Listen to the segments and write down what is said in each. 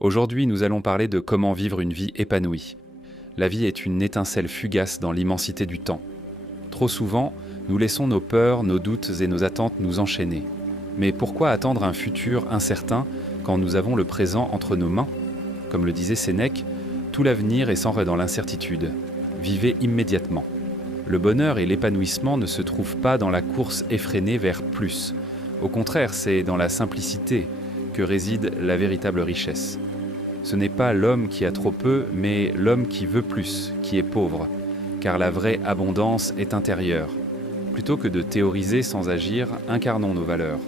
Aujourd'hui, nous allons parler de comment vivre une vie épanouie. La vie est une étincelle fugace dans l'immensité du temps. Trop souvent, nous laissons nos peurs, nos doutes et nos attentes nous enchaîner. Mais pourquoi attendre un futur incertain quand nous avons le présent entre nos mains ? Comme le disait Sénèque, tout l'avenir est s'enre dans l'incertitude. Vivez immédiatement. Le bonheur et l'épanouissement ne se trouvent pas dans la course effrénée vers plus. Au contraire, c'est dans la simplicité que réside la véritable richesse. Ce n'est pas l'homme qui a trop peu, mais l'homme qui veut plus, qui est pauvre, car la vraie abondance est intérieure. Plutôt que de théoriser sans agir, incarnons nos valeurs.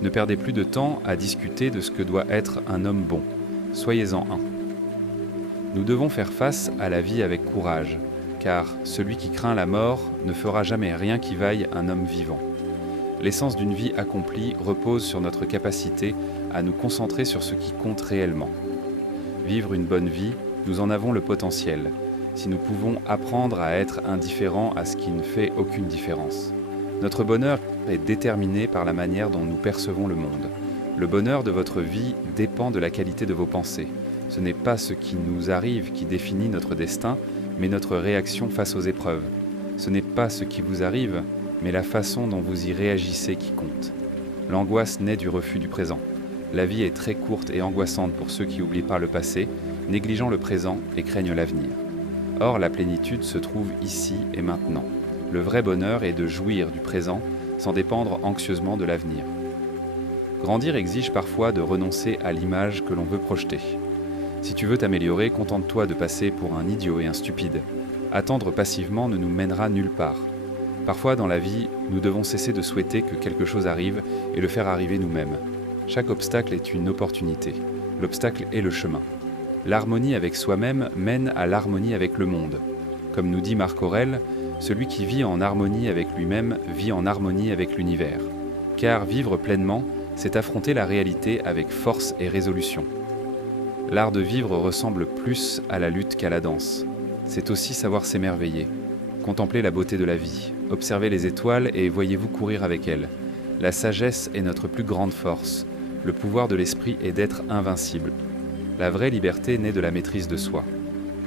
Ne perdez plus de temps à discuter de ce que doit être un homme bon. Soyez-en un. Nous devons faire face à la vie avec courage, car celui qui craint la mort ne fera jamais rien qui vaille un homme vivant. L'essence d'une vie accomplie repose sur notre capacité à nous concentrer sur ce qui compte réellement. Vivre une bonne vie, nous en avons le potentiel, si nous pouvons apprendre à être indifférents à ce qui ne fait aucune différence. Notre bonheur est déterminé par la manière dont nous percevons le monde. Le bonheur de votre vie dépend de la qualité de vos pensées. Ce n'est pas ce qui nous arrive qui définit notre destin, mais notre réaction face aux épreuves. Ce n'est pas ce qui vous arrive, mais la façon dont vous y réagissez qui compte. L'angoisse naît du refus du présent. La vie est très courte et angoissante pour ceux qui oublient par le passé, négligeant le présent et craignent l'avenir. Or, la plénitude se trouve ici et maintenant. Le vrai bonheur est de jouir du présent sans dépendre anxieusement de l'avenir. Grandir exige parfois de renoncer à l'image que l'on veut projeter. Si tu veux t'améliorer, contente-toi de passer pour un idiot et un stupide. Attendre passivement ne nous mènera nulle part. Parfois, dans la vie, nous devons cesser de souhaiter que quelque chose arrive et le faire arriver nous-mêmes. Chaque obstacle est une opportunité. L'obstacle est le chemin. L'harmonie avec soi-même mène à l'harmonie avec le monde. Comme nous dit Marc Aurèle, celui qui vit en harmonie avec lui-même vit en harmonie avec l'univers. Car vivre pleinement, c'est affronter la réalité avec force et résolution. L'art de vivre ressemble plus à la lutte qu'à la danse. C'est aussi savoir s'émerveiller. Contemplez la beauté de la vie, observez les étoiles et voyez-vous courir avec elles. La sagesse est notre plus grande force. Le pouvoir de l'esprit est d'être invincible. La vraie liberté naît de la maîtrise de soi.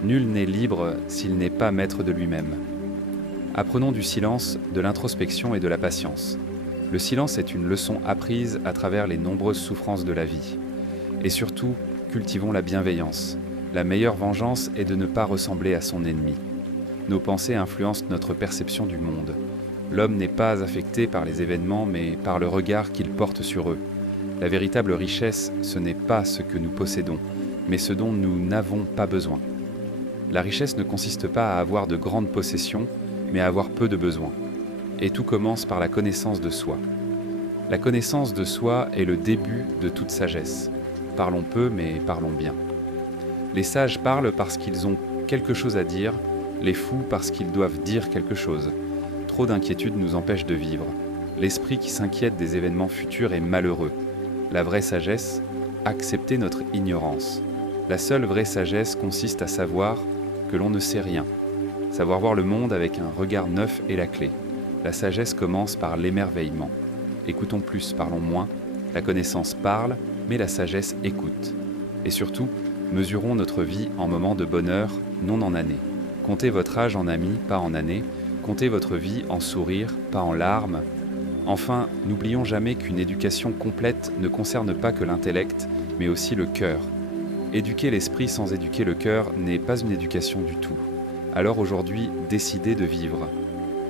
Nul n'est libre s'il n'est pas maître de lui-même. Apprenons du silence, de l'introspection et de la patience. Le silence est une leçon apprise à travers les nombreuses souffrances de la vie. Et surtout, cultivons la bienveillance. La meilleure vengeance est de ne pas ressembler à son ennemi. Nos pensées influencent notre perception du monde. L'homme n'est pas affecté par les événements, mais par le regard qu'il porte sur eux. La véritable richesse, ce n'est pas ce que nous possédons, mais ce dont nous n'avons pas besoin. La richesse ne consiste pas à avoir de grandes possessions, mais à avoir peu de besoins. Et tout commence par la connaissance de soi. La connaissance de soi est le début de toute sagesse. Parlons peu, mais parlons bien. Les sages parlent parce qu'ils ont quelque chose à dire, les fous parce qu'ils doivent dire quelque chose. Trop d'inquiétude nous empêche de vivre. L'esprit qui s'inquiète des événements futurs est malheureux. La vraie sagesse, accepter notre ignorance. La seule vraie sagesse consiste à savoir que l'on ne sait rien. Savoir voir le monde avec un regard neuf est la clé. La sagesse commence par l'émerveillement. Écoutons plus, parlons moins. La connaissance parle, mais la sagesse écoute. Et surtout, mesurons notre vie en moments de bonheur, non en années. Comptez votre âge en amis, pas en années. Comptez votre vie en sourires, pas en larmes. Enfin, n'oublions jamais qu'une éducation complète ne concerne pas que l'intellect, mais aussi le cœur. Éduquer l'esprit sans éduquer le cœur n'est pas une éducation du tout. Alors aujourd'hui, décidez de vivre.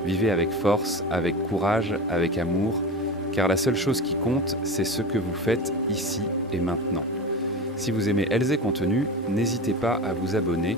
Vivez avec force, avec courage, avec amour, car la seule chose qui compte, c'est ce que vous faites ici et maintenant. Si vous aimez Elles et Contenu, n'hésitez pas à vous abonner